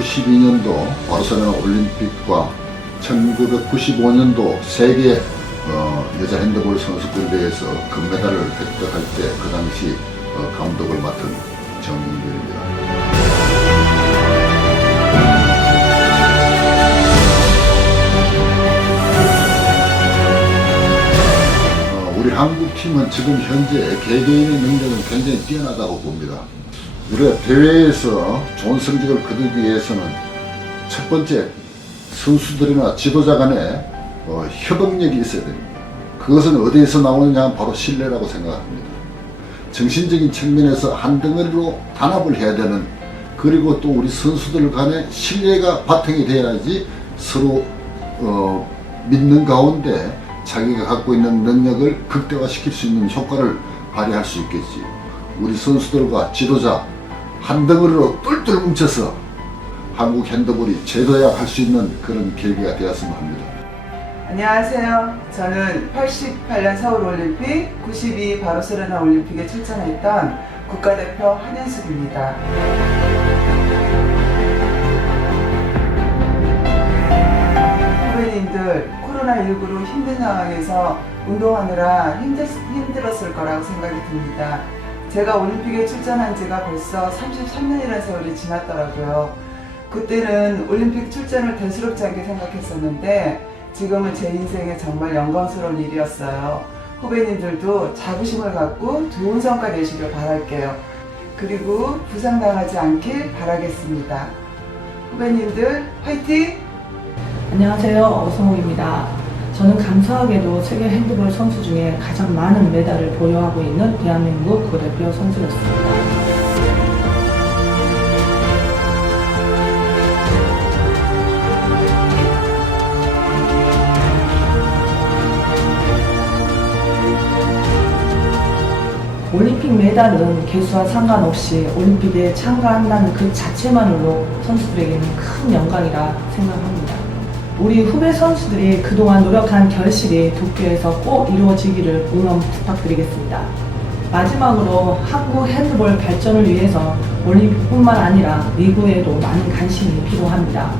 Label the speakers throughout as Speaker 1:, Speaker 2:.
Speaker 1: 1992년도 바르셀로나 올림픽과 1995년도 세계 어, 여자 핸드볼 선수권 대회에서 금메달을 획득할 때 그 당시 어, 감독을 맡은 정인규입니다. 어, 우리 한국 팀은 지금 현재 개개인의 능력은 굉장히 뛰어나다고 봅니다. 우리가 대회에서 좋은 성적을 거두기 위해서는 첫 번째 선수들이나 지도자 간에 어, 협응력이 있어야 됩니다. 그것은 어디에서 나오느냐 바로 신뢰라고 생각합니다. 정신적인 측면에서 한 덩어리로 단합을 해야 되는 그리고 또 우리 선수들 간에 신뢰가 바탕이 돼야지 서로 어, 믿는 가운데 자기가 갖고 있는 능력을 극대화시킬 수 있는 효과를 발휘할 수 있겠지. 우리 선수들과 지도자 한 덩어리로 똘똘 뭉쳐서 한국 핸드볼이 재도약할 수 있는 그런 계기가 되었으면 합니다.
Speaker 2: 안녕하세요. 저는 88년 서울올림픽, 92 바르셀로나 올림픽에 출전했던 국가대표 한현숙입니다. 후배님들 코로나19로 힘든 상황에서 운동하느라 힘들, 힘들었을 거라고 생각이 듭니다. 제가 올림픽에 출전한 지가 벌써 33년이라는 세월이 지났더라고요. 그때는 올림픽 출전을 대수롭지 않게 생각했었는데 지금은 제 인생에 정말 영광스러운 일이었어요. 후배님들도 자부심을 갖고 좋은 성과 내시길 바랄게요. 그리고 부상당하지 않길 바라겠습니다. 후배님들 화이팅!
Speaker 3: 안녕하세요. 어성욱입니다. 저는 감사하게도 세계 핸드볼 선수 중에 가장 많은 메달을 보유하고 있는 대한민국 국대표 선수였습니다. 올림픽 메달은 개수와 상관없이 올림픽에 참가한다는 그 자체만으로 선수들에게는 큰 영광이라 생각합니다. 우리 후배 선수들이 그동안 노력한 결실이 도쿄에서 꼭 이루어지기를 응원 부탁드리겠습니다. 마지막으로 한국 핸드볼 발전을 위해서 올림픽뿐만 아니라 리그에도 많은 관심이 필요합니다.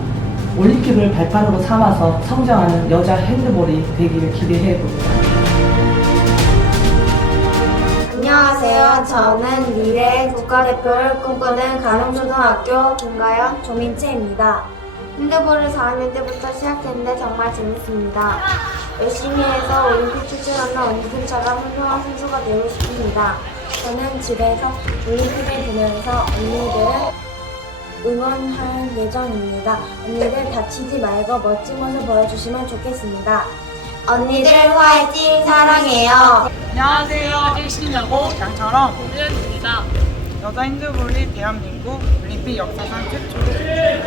Speaker 3: 올림픽을 발판으로 삼아서 성장하는 여자 핸드볼이 되기를 기대해 봅니다.
Speaker 4: 안녕하세요. 저는 미래 국가대표를 꿈꾸는 가롱초등학교 김가연 조민채입니다. 핸드볼을 4학년 때부터 시작했는데 정말 재밌습니다. 열심히 해서 올림픽 출전하는 언니들처럼 훌륭한 선수가 되고 싶습니다. 저는 집에서 올림픽을 보면서 언니들을 응원할 예정입니다. 언니들 다치지 말고 멋진 모습 보여주시면 좋겠습니다. 언니들 화이팅 사랑해요.
Speaker 5: 안녕하세요. 1신야고 양처럼 공주입니다. 여자 핸드볼이 대한민국 올림픽 역사상 최초로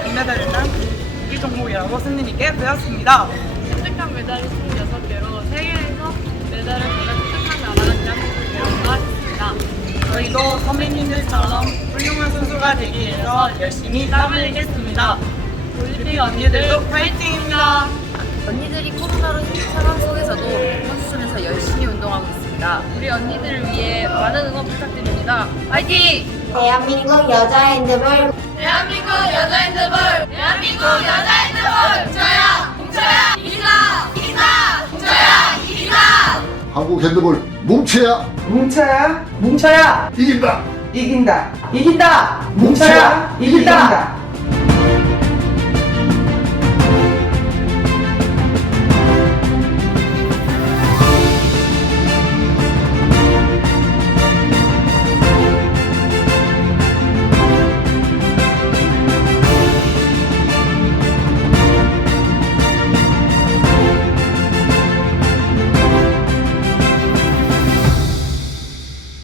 Speaker 5: 금메달을 딴 국기 종목이라고 스님께 배웠습니다.
Speaker 6: 획득한 메달이 26개로 세계에서 메달을 가장 획득한 나라가 대한민국이라고 하셨습니다.
Speaker 5: 저희도 선배님들처럼 훌륭한 선수가 되기 위해서 열심히 땀을 흘리겠습니다. 올림픽 언니들도 파이팅입니다.
Speaker 6: 언니들이 코로나로 힘든 상황 속에서도 선수촌에서 열심히 운동하고 있습니다. 우리 언니들을 위해 많은 응원 부탁드립니다. 화이팅!
Speaker 4: 대한민국 여자 핸드볼
Speaker 6: 대한민국 여자 핸드볼! 대한민국 여자 핸드볼! 뭉쳐야! 뭉쳐야! 이긴다! 이긴다! 뭉쳐야! 이긴다!
Speaker 1: 한국 핸드볼 뭉쳐야
Speaker 2: 뭉쳐야 뭉쳐야
Speaker 1: 이긴다.
Speaker 2: 이긴다.
Speaker 3: 이긴다!
Speaker 1: 뭉쳐야
Speaker 3: 이긴다!